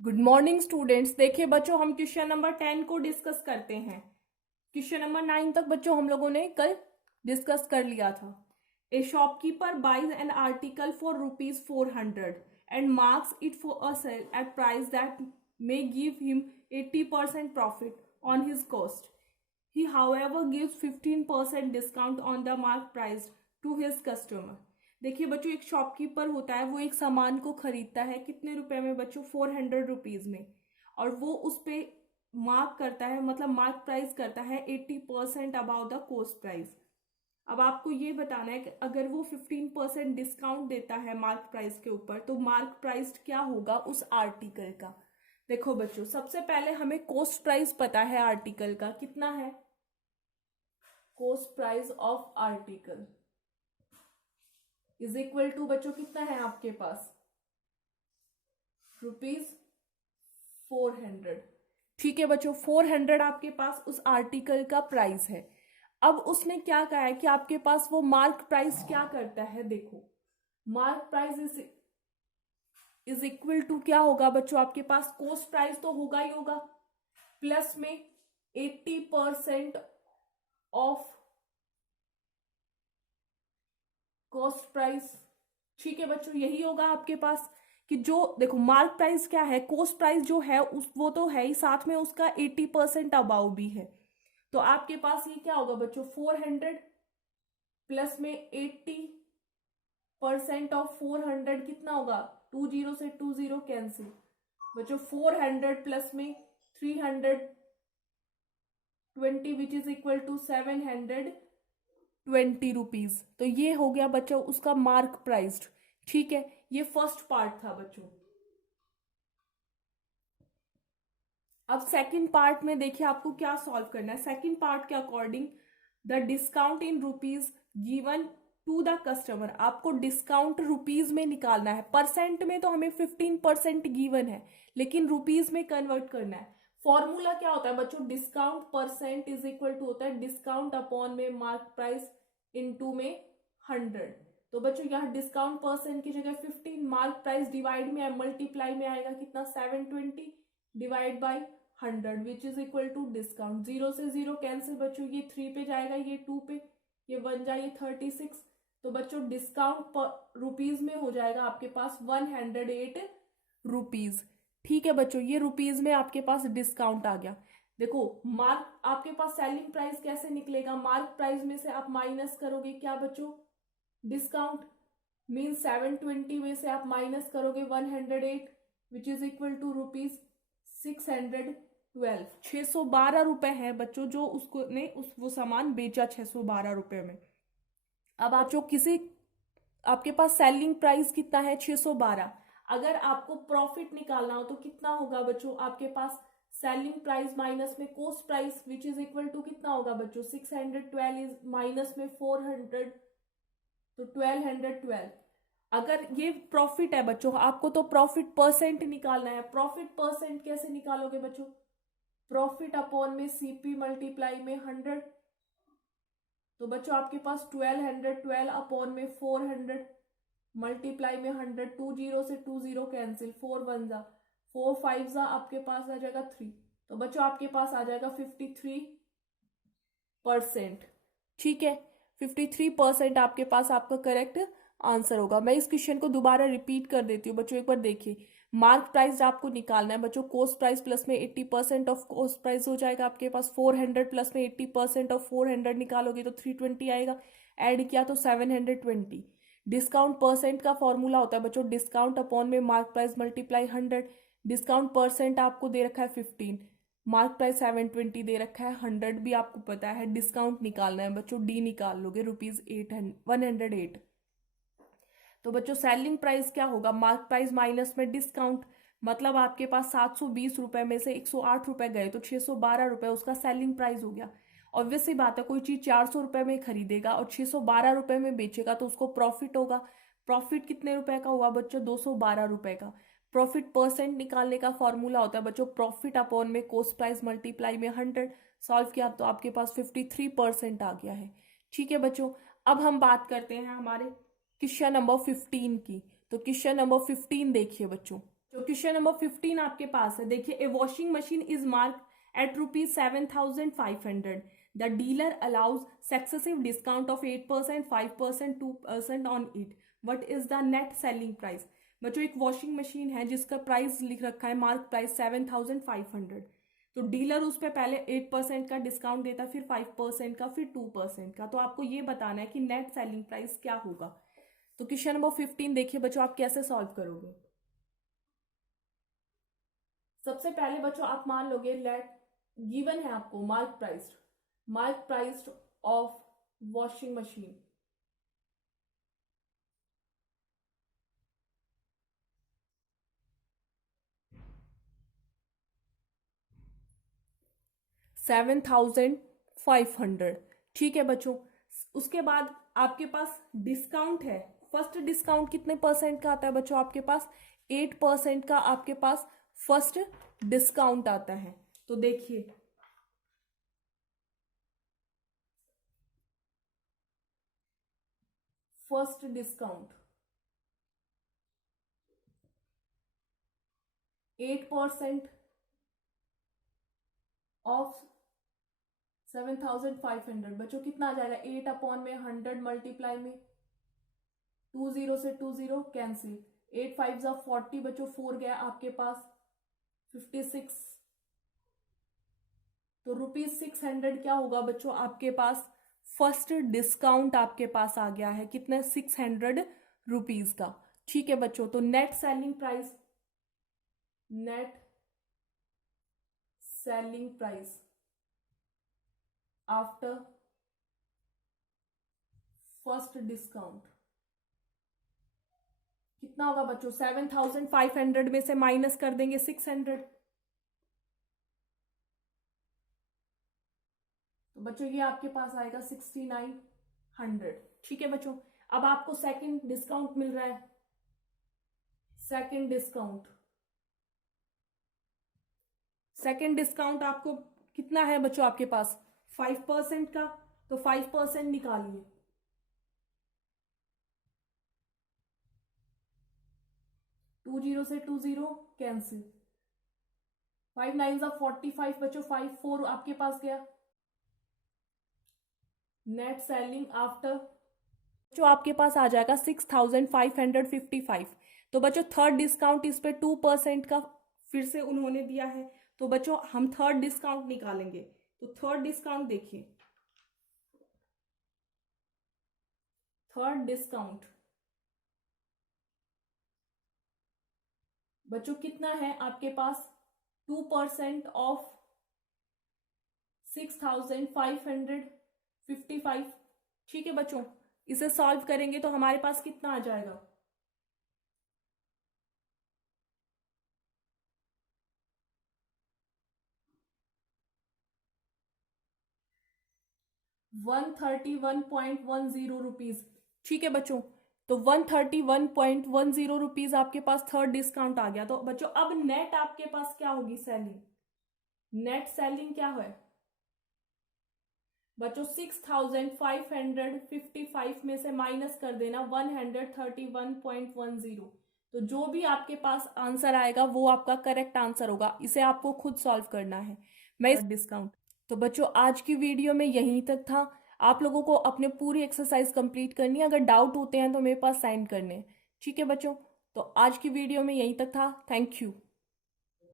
Good morning students. देखिए बच्चों, हम क्वेश्चन नंबर 10 को डिस्कस करते हैं। क्वेश्चन नंबर 9 तक बच्चों हम लोगों ने कल डिस्कस कर लिया था। A shopkeeper buys an article for ₹400 and marks it for a sale at price that may give him 80% profit on his cost. He however gives 15% discount on the mark price to his customer. देखिए बच्चों, एक shopkeeper होता है, वो एक सामान को खरीदता है कितने रुपए में बच्चों? 400 रुपीज में, और वो उस पे मार्क करता है, मतलब मार्क प्राइस करता है 80% अबाउ द कॉस्ट प्राइस. अब आपको ये बताना है कि अगर वो 15% डिस्काउंट देता है मार्क प्राइस के ऊपर, तो मार्क प्राइस क्या होगा उस आर्टिकल का. देखो बच्चों, सबसे पहले हमें कॉस्ट प्राइस पता है आर्टिकल का कितना है. Cost price of article is equal to बच्चों कितना है आपके पास? ₹400. ठीक है बच्चों, 400 आपके पास उस आर्टिकल का प्राइस है. अब उसने क्या कहा है कि आपके पास वो मार्क प्राइस क्या करता है. देखो, mark price is equal to क्या होगा बच्चों? आपके पास कॉस्ट प्राइस तो होगा ही होगा, प्लस में 80% ऑफ कॉस्ट प्राइस. ठीक है बच्चों, यही होगा आपके पास कि जो देखो मार्क प्राइस क्या है, कॉस्ट प्राइस जो है उस वो तो है ही, साथ में उसका 80% अबाउ भी है. तो आपके पास ये क्या होगा बच्चों? 400 प्लस में 80% ऑफ 400 कितना होगा? 20 से 20 कैंसिल बच्चों. 400 प्लस में 320 which is equal to 720 rupees. तो ये हो गया बच्चों उसका मार्क प्राइस्ड. ठीक है, ये फर्स्ट पार्ट था बच्चों. अब सेकंड पार्ट में देखिए आपको क्या सॉल्व करना है. सेकंड पार्ट के according the discount in rupees given to the customer. आपको डिस्काउंट रुपीज में निकालना है. परसेंट में तो हमें 15% गिवन है, लेकिन रुपीज में कन्वर्ट करना है. फॉर्मूला क्या होता है बच्चों? Discount percent is equal to होता है डिस्काउंट अपॉन में मार्क प्राइस इनटू में 100. तो बच्चों यहाँ डिस्काउंट परसेंट की जगह 15, मार्क प्राइस डिवाइड में मल्टीप्लाई में आएगा कितना? 720 divide by 100 which is equal to discount. 0 से 0 कैंसिल बच्चों, ये 3 पे जाएगा, ये 2 पे, ये 1 जाए, ये 36. तो बच्चों डिस्काउंट रुपीज में हो जाएगा आपके पास 108 रुपीज. ठीक है बच्चों, ये रुपीज में आपके पास डिस्काउंट आ गया. देखो मार्क आपके पास सेलिंग प्राइस कैसे निकलेगा? मार्क प्राइस में से आप माइनस करोगे क्या बच्चों? डिस्काउंट मीन 720 में से आप माइनस करोगे 108 which is equal to rupees 612. 612 रुपए है बच्चों जो उसको ने वो सामान बेचा 612 रुपए में. अब आप जो किसी आपके पास सेलिंग प्राइस कितना है? 612. अगर आपको प्रॉफिट निकालना हो तो कितना होगा बच्चों? आपके पास सेलिंग प्राइस माइनस में cost price which is equal to कितना होगा बच्चों? 612 इज माइनस में 400, तो 1212. अगर ये प्रॉफिट है बच्चों, आपको तो प्रॉफिट परसेंट निकालना है. प्रॉफिट परसेंट कैसे निकालोगे बच्चों? प्रॉफिट अपॉन में सीपी मल्टीप्लाई में 100. तो बच्चों आपके पास 1212 अपॉन में 400 मल्टीप्लाई में 100. 20 से 20 कैंसिल, 4 1 जा, 4 5 जा, आपके पास आ जाएगा 3. तो बच्चों आपके पास आ जाएगा 53%. ठीक है, 53% आपके पास आपका करेक्ट आंसर होगा. मैं इस क्वेश्चन को दोबारा रिपीट कर देती हूँ बच्चों, एक बार देखिए. मार्क प्राइस आपको निकालना है बच्चों. कॉस्ट प्राइस प्लस में 80% ऑफ कॉस्ट प्राइस हो जाएगा आपके पास. 400 प्लस में 80% ऑफ 400 निकालोगे तो 320 आएगा. ऐड किया तो 720. डिस्काउंट परसेंट का फॉर्मूला होता है बच्चों डिस्काउंट अपॉन में mark price multiply 100. Discount percent आपको दे रखा है 15, मार्क प्राइस 720 दे रखा है, 100 भी आपको पता है. डिस्काउंट निकालना है बच्चों, डी निकाल लोगे, रुपीज 108. तो बच्चों सेलिंग प्राइस क्या होगा? मार्क प्राइस माइनस में डिस्काउंट, मतलब आपके पास 720 रुपए में से 108 रुपए गए तो 612 रुपए उसका सेलिंग प्राइस हो गया. ऑब्वियस सी बात है, कोई चीज 400 रुपए में खरीदेगा और 612 रुपए में बेचेगा तो उसको प्रॉफिट होगा. प्रॉफिट कितने रुपए का हुआ बच्चों? 212 रुपए का. प्रॉफिट परसेंट निकालने का फॉर्मूला होता है बच्चों प्रॉफिट अपॉन में कॉस्ट प्राइस मल्टीप्लाई में 100. सॉल्व किया तो आपके पास 53% आ गया है. ठीक है बच्चों, अब हम बात करते हैं हमारे क्वेश्चन नंबर 15 की. तो क्वेश्चन नंबर 15 देखिए बच्चों. जो क्वेश्चन नंबर 15 आपके पास है, देखिए, a washing machine is mark at ₹7,500. The dealer allows successive discount of 8%, 5%, 2% on it. What is the net selling price? बच्चों, एक वॉशिंग मशीन है जिसका प्राइस लिख रखा है, मार्क प्राइस 7,500. तो डीलर उस पर पहले 8% का डिस्काउंट देता है, फिर 5% का, फिर 2% का. तो आपको ये बताना है कि नेट सेलिंग प्राइस क्या होगा. तो क्वेश्चन नंबर 15 देखिए बच्चों, आप कैसे सॉल्व करोगे. सबसे पहले बच्चों आप मान लोगे, लेट गिवन है आपको mark price of washing machine. $7,500. ठीक है बच्चों. उसके बाद आपके पास डिस्काउंट है. फर्स्ट डिस्काउंट कितने परसेंट का आता है बच्चों आपके पास? 8% का आपके पास फर्स्ट डिस्काउंट आता है. तो देखिए, फर्स्ट डिस्काउंट 8% ऑफ 7,500. बच्चों कितना आ जाएगा? 8/100 मल्टीप्लाई में 20 से 20 कैंसिल. 8 5 40 बच्चों, 4 गया आपके पास 56. तो ₹600 क्या होगा बच्चों आपके पास? फर्स्ट डिस्काउंट आपके पास आ गया है. कितने? ₹600 का. ठीक है बच्चों. तो net selling price after first discount कितना होगा बच्चों? 7,500 में से माइनस कर देंगे 600. तो बच्चों ये आपके पास आएगा 6,900. ठीक है बच्चों. अब आपको सेकंड डिस्काउंट मिल रहा है. सेकंड डिस्काउंट आपको कितना है बच्चों आपके पास? 5% का. तो 5% निकालिए. 20 से 20 कैंसिल. 5 9 45 बच्चों, 5 4 आपके पास गया. नेट सेलिंग आफ्टर जो आपके पास आ जाएगा 6,555. तो बच्चों थर्ड डिस्काउंट इस पे 2% का फिर से उन्होंने दिया है. तो बच्चों हम थर्ड डिस्काउंट निकालेंगे. तो थर्ड डिस्काउंट देखिए, थर्ड डिस्काउंट बच्चों कितना है आपके पास? 2% ऑफ 6,555. ठीक है बच्चों. इसे सॉल्व करेंगे तो हमारे पास कितना आ जाएगा? 131.10 रुपीज. ठीक है बच्चों. तो 131.10 रुपीज आपके पास थर्ड डिस्काउंट आ गया. तो बच्चों अब नेट आपके पास क्या होगी? नेट सेलिंग क्या है बच्चों? 6,555 में से माइनस कर देना 131.10. तो जो भी आपके पास आंसर आएगा वो आपका करेक्ट आंसर होगा. इसे आपको खुद सॉल्व करना है. मैं इस डिस्काउंट. तो बच्चों आज की वीडियो में यहीं तक था. आप लोगों को अपने पूरी एक्सरसाइज कंप्लीट करनी है. अगर डाउट होते हैं तो मेरे पास सेंड करने. ठीक है बच्चों. तो आज की वीडियो में यहीं तक था. Thank you.